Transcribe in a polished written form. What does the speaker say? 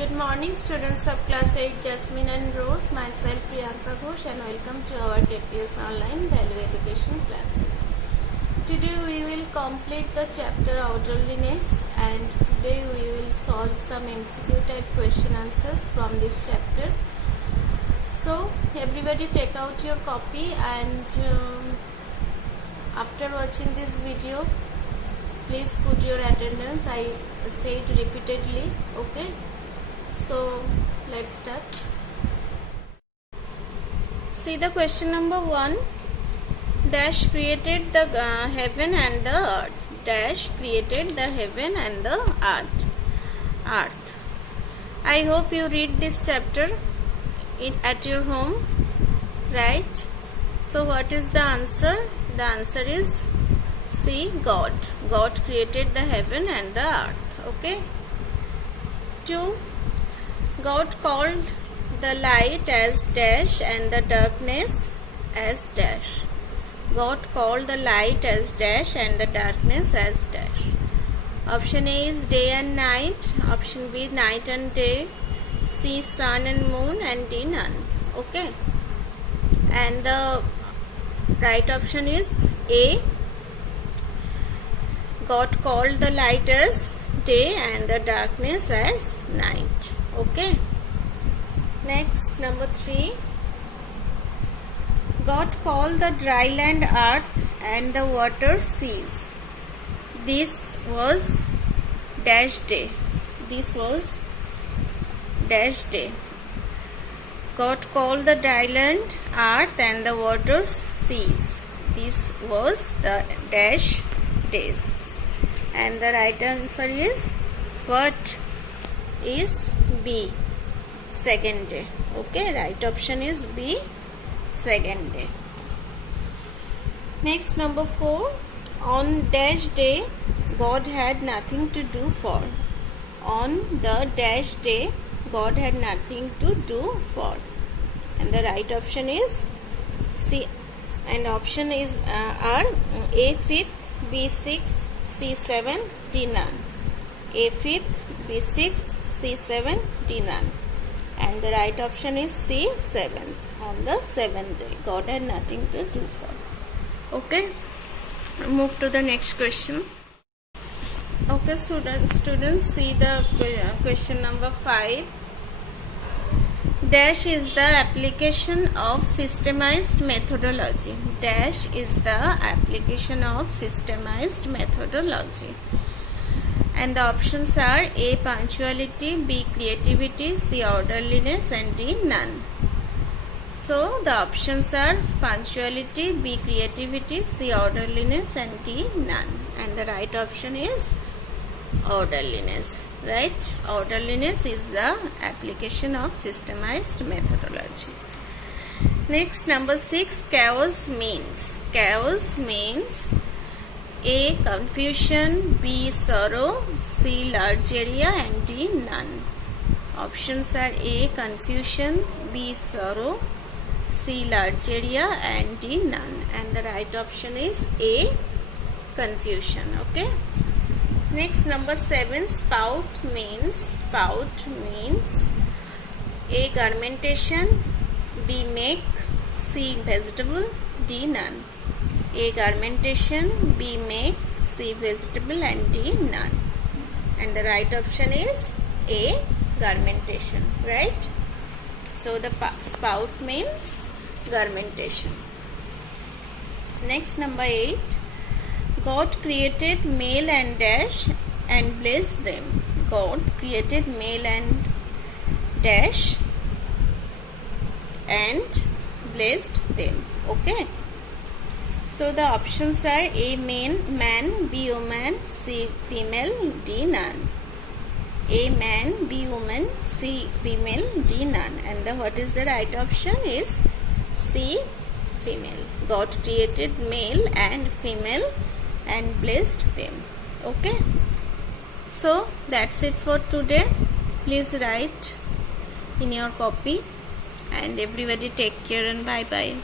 Good morning, students of class 8, Jasmine and Rose. Myself Priyanka Ghosh and welcome to our KPS Online Value Education classes. Today we will complete the chapter Orderliness, and today we will solve some MCQ type question answers from this chapter. So everybody take out your copy, and after watching this video, please put your attendance. I said repeatedly, okay? So let's start. See the question number 1. Dash created the heaven and the earth. Dash created the heaven and the earth. I hope you read this chapter at your home, right? So what is the answer? The answer is C, God. God created the heaven and the earth. Okay. 2. God called the light as dash and the darkness as dash. God called the light as dash and the darkness as dash. Option A is day and night. Option B night and day. C sun and moon, and D none. Okay. And the right option is A. God called the light as day and the darkness as night. Okay. Next, number 3. God called the dry land earth and the water seas. This was dash day. This was dash day. God called the dry land earth and the water seas. This was the dash days. And the right answer is what is B, second day. Okay, right option is B, second day. Next, number 4. On dash day, God had nothing to do for. On the dash day, God had nothing to do for. And the right option is C. And option is are A 5th, B 6th, C 7th, D none. A 5th, B 6th, C 7th, D none. And the right option is C 7th. On the 7th day, God had nothing to do for. Okay. Move to the next question. Okay, students, see the question number 5. Dash is the application of systemized methodology. Dash is the application of systemized methodology. And the options are A, punctuality, B, creativity, C, orderliness, and D, none. So the options are punctuality, B, creativity, C, orderliness, and D, none. And the right option is orderliness, right? Orderliness is the application of systemized methodology. Next, number 6, chaos means. Chaos means A, confusion, B, sorrow, C, large area, and D, none. Options are A, confusion, B, sorrow, C, large area, and D, none. And the right option is A, confusion. Okay. Next, number 7, spout means A, garmentation, B, make, C, vegetable, D, none. A, garmentation, B, make, C, vegetable, and D, none. And the right option is A, garmentation, right? So the spout means garmentation. Next, number 8. God created male and dash and blessed them. God created male and dash and blessed them. Okay. So the options are A, man, B, woman, C, female, D, none. A, man, B, woman, C, female, D, none. And what is the right option is C, female. God created male and female and blessed them. Okay. So that's it for today. Please write in your copy, and everybody take care and bye bye.